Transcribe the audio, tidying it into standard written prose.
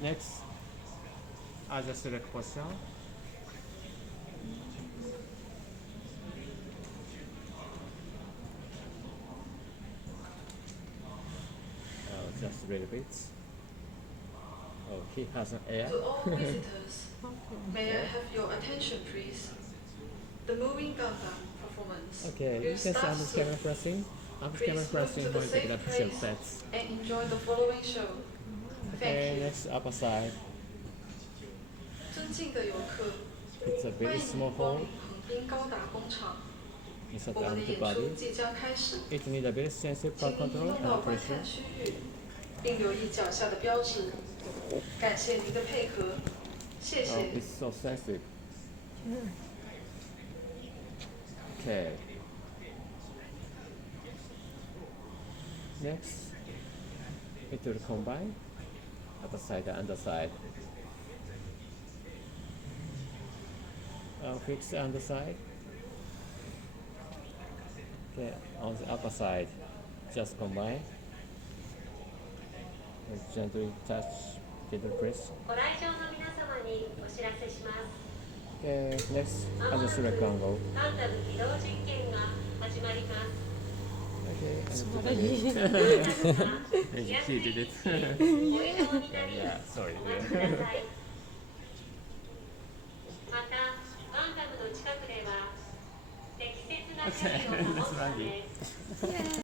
Next, adjust select position. Just a little bit. Oh, he has an air. To all visitors, may I have your attention, please? The moving Gundam performance Okay, will you can see start I'm soon. camera pressing. I'm camera Please move pressing to the going to safe grab place pets. and enjoy the following show. Thank Okay, you. next upper side. 尊敬的游客， It's a 欢 very 迎 small 您光 hole. 临横滨高达工厂。 It's a 我们的 down 演 body. 出即将开始， It needs a very sensitive 请 power 您移 control 动到 and 观 pressure. 看区域，并留意脚下的标志。感谢您的配合，谢 Oh, 谢。 it's so sensitive. Okay. Next, it will combine upper side and underside. Fix the underside. Okay, on the upper side, just combine. And gently touch, gentle press. ご来場の皆様にお知らせします。 Okay, next, まもな adjust く select angle. ガンダム起動実験が始まります。 Okay, and 皆様、気 he 安い did 位 it. 置にご移動になり、 Yeah, sorry. お待ちください。